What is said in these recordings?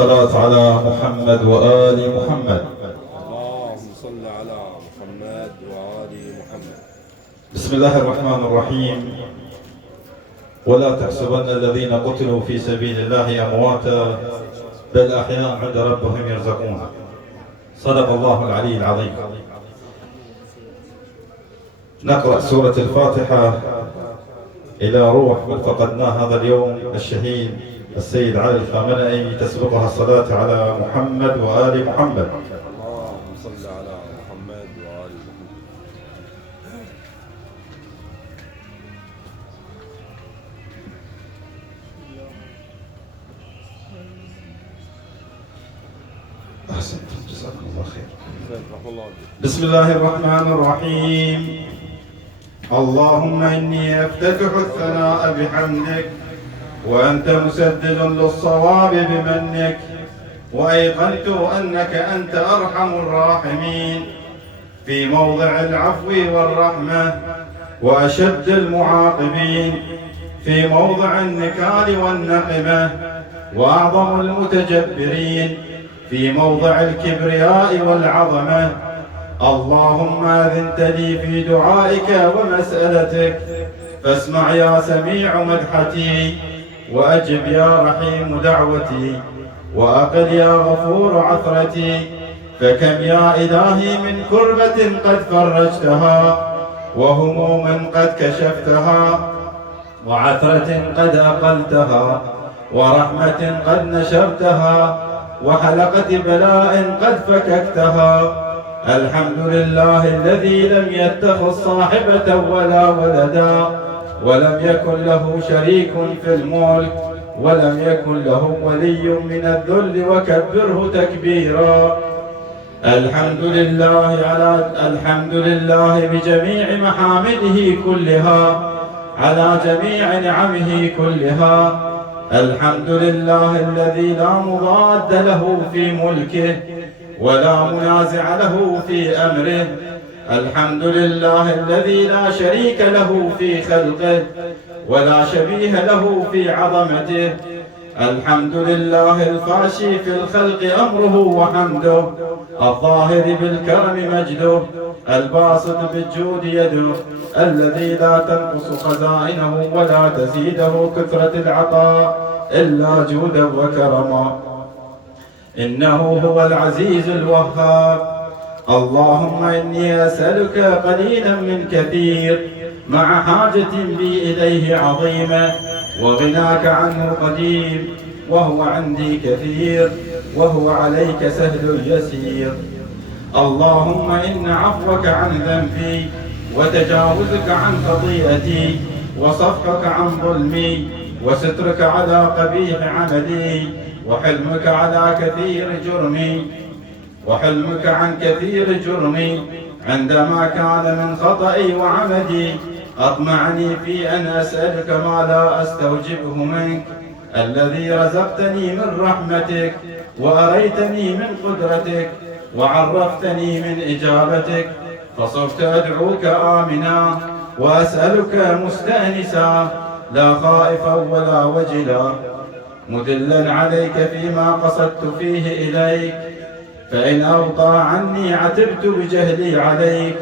الصلاة على محمد وآل محمد. اللهم صل على محمد وآل محمد. بسم الله الرحمن الرحيم. ولا تحسبن الذين قتلوا في سبيل الله أمواتا بل أحياء عند ربهم يرزقون. صدق الله العلي العظيم. نقرأ سورة الفاتحة إلى روح من فقدناه هذا اليوم الشهيد السيد علي الخامنئي، تسبقها الصلاة على محمد وآل محمد. اللهم صل على محمد وآل محمد. أحسنتم، جزاكم الله خير. الله. بسم الله الرحمن الرحيم. اللهم إني أفتتح الثناء بحمدك وأنت مسدد للصواب بمنك، وأيقنت أنك أنت أرحم الراحمين في موضع العفو والرحمة، وأشد المعاقبين في موضع النكال والنقمة، وأعظم المتجبرين في موضع الكبرياء والعظمة. اللهم أذنت لي في دعائك ومسألتك، فاسمع يا سميع مدحتي، وأجب يا رحيم دعوتي، وأقل يا غفور عثرتي. فكم يا إلهي من كربة قد فرجتها، وهموم قد كشفتها، وعثرة قد أقلتها، ورحمة قد نشرتها، وحلقة بلاء قد فككتها. الحمد لله الذي لم يتخذ صاحبة ولا ولدا، ولم يكن له شريك في الملك، ولم يكن له ولي من الذل، وكبره تكبيرا. الحمد لله بجميع محامده كلها، على جميع نعمه كلها. الحمد لله الذي لا مضاد له في ملكه، ولا منازع له في أمره. الحمد لله الذي لا شريك له في خلقه، ولا شبيه له في عظمته. الحمد لله الفاشي في الخلق أمره وحمده، الظاهر بالكرم مجده، الباسط بالجود يده، الذي لا تنقص خزائنه ولا تزيده كثرة العطاء إلا جودا وكرما. إنه هو العزيز الوهاب. اللهم إني أسألك قليلا من كثير، مع حاجة بي إليه عظيمة، وغناك عنه قديم، وهو عندي كثير، وهو عليك سهل يسير. اللهم إن عفوك عن ذنبي، وتجاوزك عن خطيئتي، وصفحك عن ظلمي، وسترك على قبيح عملي، وحلمك عن كثير جرمي، عندما كان من خطئي وعمدي. أطمعني في أن أسألك ما لا أستوجبه منك، الذي رزقتني من رحمتك، وأريتني من قدرتك، وعرفتني من إجابتك. فصرت أدعوك آمنا، وأسألك مستأنسا، لا خائفا ولا وجلا، مدلا عليك فيما قصدت فيه إليك. فإن أبطأ عني عتبت بجهلي عليك،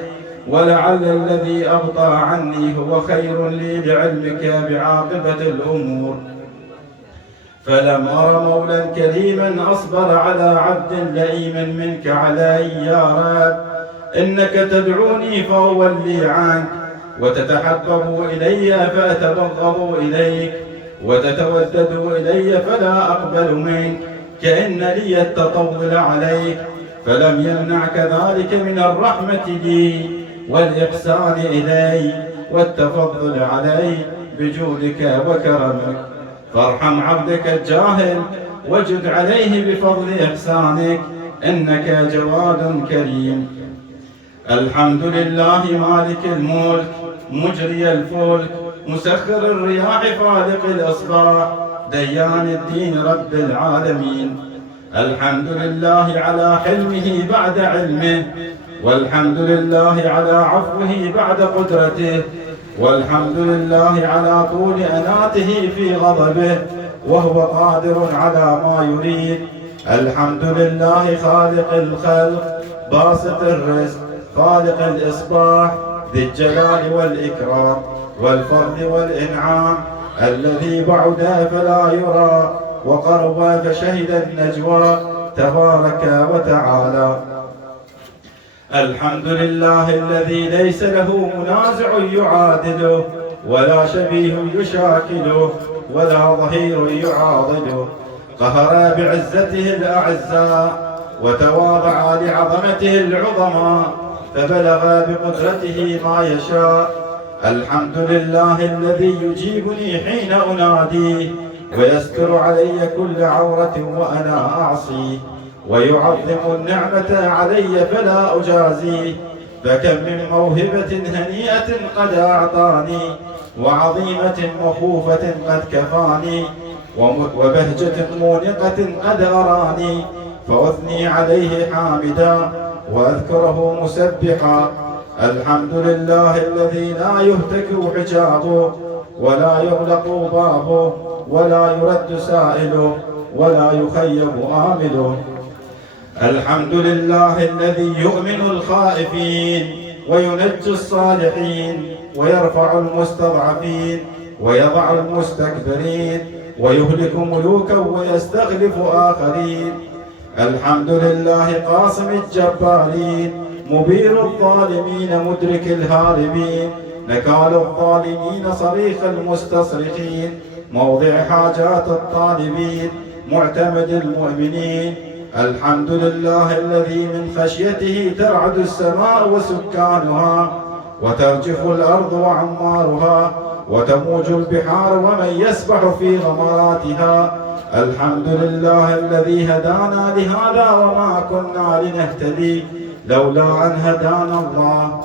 ولعل الذي أبطأ عني هو خير لي لعلمك بعاقبة الأمور. فلم أر مولا كريما أصبر على عبد لئيم منك علي يا رب. إنك تدعوني فأولي عنك، وتتحبب إلي فأتبغض إليك، وتتودد إلي فلا أقبل منك. كأن لي التطول عليك، فلم يمنعك ذلك من الرحمة لي، والإحسان إلي، والتفضل علي بجودك وكرمك. فارحم عبدك الجاهل، وجد عليه بفضل إحسانك، إنك جواد كريم. الحمد لله مالك الملك، مجري الفلك، مسخر الرياح، فالق الإصباح، ديان الدين رب العالمين. الحمد لله على حلمه بعد علمه، والحمد لله على عفوه بعد قدرته، والحمد لله على طول أناته في غضبه، وهو قادر على ما يريد. الحمد لله خالق الخلق باسط الرزق خالق الإصباح ذي الجلال والإكرام والفضل والإنعام، الذي بعد فلا يرى وقرب فشهد النجوى تبارك وتعالى. الحمد لله الذي ليس له منازع يعادله ولا شبيه يشاكله ولا ظهير يعاضده، قهر بعزته الأعزاء وتواضع لعظمته العظماء فبلغ بقدرته ما يشاء. الحمد لله الذي يجيبني حين أناديه ويستر علي كل عورة وأنا أعصيه، ويعظم النعمة علي فلا أجازيه، فكم من موهبة هنيئة قد أعطاني وعظيمة مخوفة قد كفاني وبهجة مونقة قد أراني، فأثني عليه حامدا وأذكره مسبحا. الحمد لله الذي لا يهتك حجابه ولا يغلق بابه ولا يرد سائله ولا يخيب آمله. الحمد لله الذي يؤمن الخائفين وينجي الصالحين ويرفع المستضعفين ويضع المستكبرين ويهلك ملوكا ويستخلف آخرين. الحمد لله قاصم الجبارين مبير الظالمين مدرك الهاربين نكال الظالمين صريخ المستصرخين موضع حاجات الطالبين معتمد المؤمنين. الحمد لله الذي من خشيته ترعد السماء وسكانها وترجف الأرض وعمارها وتموج البحار ومن يسبح في غمراتها. الحمد لله الذي هدانا لهذا وما كنا لنهتدي لولا أن هدانا الله.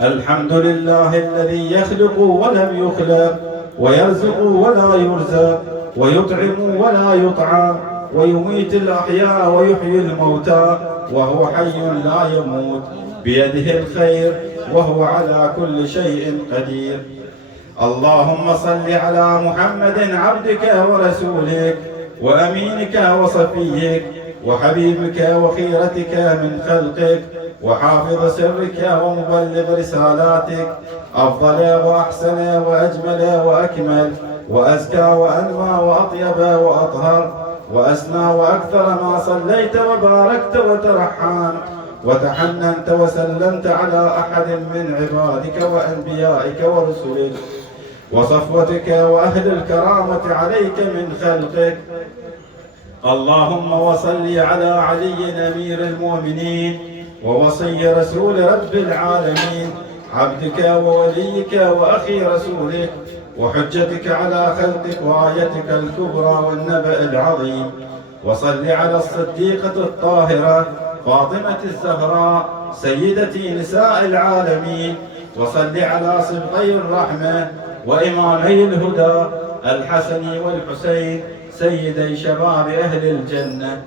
الحمد لله الذي يخلق ولم يخلق ويرزق ولا يرزق ويطعم ولا يطعم ويميت الأحياء ويحيي الموتى وهو حي لا يموت بيده الخير وهو على كل شيء قدير. اللهم صل على محمد عبدك ورسولك وأمينك وصفيك وحبيبك وخيرتك من خلقك وحافظ سرك ومبلغ رسالاتك، أفضل وأحسن وأجمل وأكمل وأزكى وأنمى وأطيب وأطهر وأسنى وأكثر ما صليت وباركت وترحمت وتحننت وسلمت على أحد من عبادك وأنبيائك ورسلك وصفوتك وأهل الكرامة عليك من خلقك. اللهم وصل على علي أمير المؤمنين ووصي رسول رب العالمين عبدك ووليك وأخي رسولك وحجتك على خلقك وآيتك الكبرى والنبأ العظيم. وصل على الصديقة الطاهرة فاطمة الزهراء سيدة نساء العالمين. وصل على سبطي الرحمة وإمامي الهدى الحسن والحسين سيدي شباب أهل الجنة.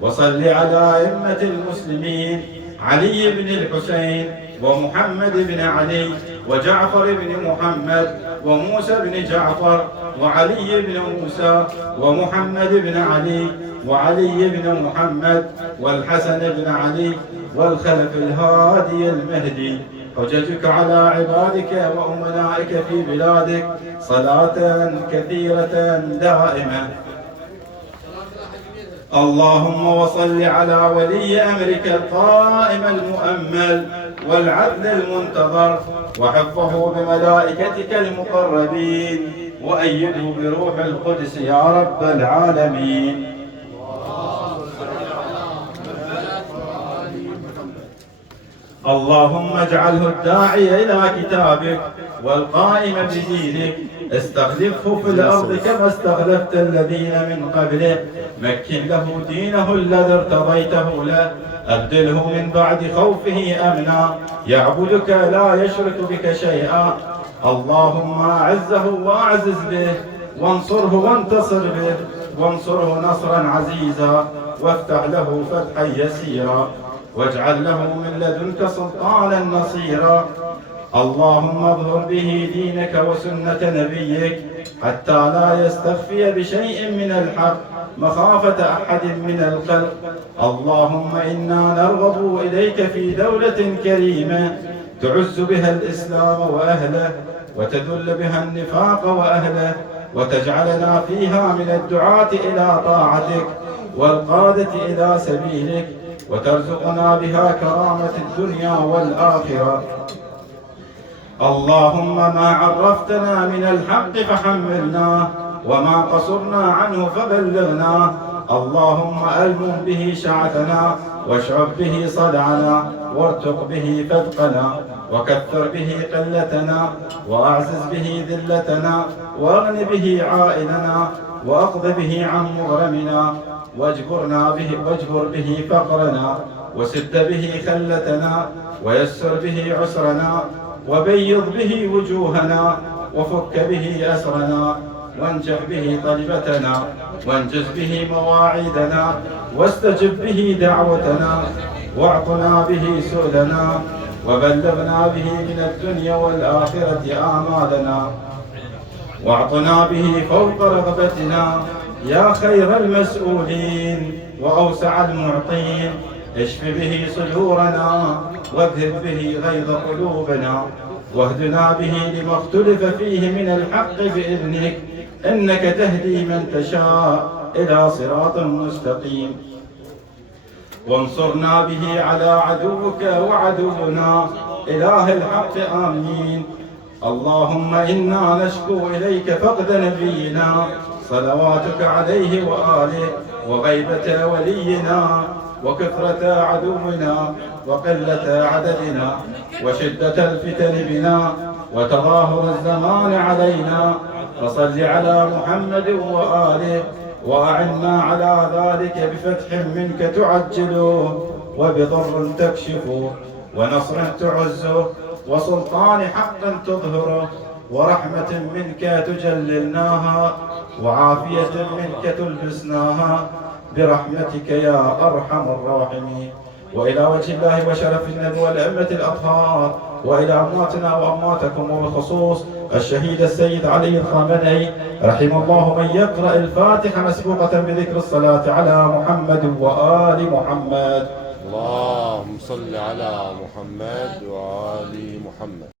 وصل على أئمة المسلمين علي بن الحسين ومحمد بن علي وجعفر بن محمد وموسى بن جعفر وعلي بن موسى ومحمد بن علي وعلي بن محمد والحسن بن علي والخلف الهادي المهدي. حججك على عبادك وأمنائك في بلادك صلاة كثيرة دائمة. اللهم وصل على ولي أمرك القائم المؤمل والعدل المنتظر وحفظه بملائكتك المقربين وأيده بروح القدس يا رب العالمين. اللهم اجعله الداعي إلى كتابك والقائم بدينك استخلفه في الأرض كما استخلفت الذين من قبله. مكن له دينه الذي ارتضيته له، أبدله من بعد خوفه أمنا يعبدك لا يشرك بك شيئا. اللهم أعزه وأعزز به وانصره وانتصر به وانصره نصرا عزيزا وافتح له فتحا يسيرا واجعل له من لدنك سلطانا نصيرا. اللهم اظهر به دينك وسنة نبيك حتى لا يستخفي بشيء من الحق مخافة أحد من الخلق. اللهم إنا نرغب إليك في دولة كريمة تعز بها الإسلام وأهله وتذل بها النفاق وأهله، وتجعلنا فيها من الدعاة إلى طاعتك والقادة إلى سبيلك، وترزقنا بها كرامة الدنيا والآخرة. اللهم ما عرفتنا من الحق فحملنا، وما قصرنا عنه فبلغنا. اللهم ألمم به شعثنا، واشعب به صدعنا، وارتق به فتقنا، وكثر به قلتنا، وأعزز به ذلتنا، واغن به عائلنا، وأقض به عن مغرمنا، واجبر به فقرنا، وسد به خلتنا، ويسر به عسرنا، وبيض به وجوهنا، وفك به أسرنا، وانجح به طلبتنا، وانجز به مواعيدنا، واستجب به دعوتنا، واعطنا به سؤلنا، وبلغنا به من الدنيا والآخرة آمالنا، واعطنا به فوق رغبتنا يا خير المسؤولين وأوسع المعطين. اشف به صدورنا، واذهب به غيظ قلوبنا، واهدنا به لما اختلف فيه من الحق بإذنك، إنك تهدي من تشاء إلى صراط مستقيم. وانصرنا به على عدوك وعدونا إله الحق آمين. اللهم إنا نشكو إليك فقد نبينا صلواتك عليه وآله، وغيبة ولينا، وكثرة عدونا، وقلة عددنا، وشدة الفتن بنا، وتظاهر الزمان علينا. فصل على محمد وآله، وأعنا على ذلك بفتح منك تعجله، وبضر تكشفه، ونصر تعزه، وسلطان حق تظهره، ورحمة منك تجللناها، وعافية منك تلبسناها، برحمتك يا أرحم الراحمين. وإلى وجه الله وشرف النبي والأئمة الأطهار، وإلى أمواتنا وأمواتكم، وبالخصوص الشهيد السيد علي الخامنئي رحم الله، من يقرأ الفاتحة مسبوقة بذكر الصلاة على محمد وآل محمد. اللهم صل على محمد وآل محمد.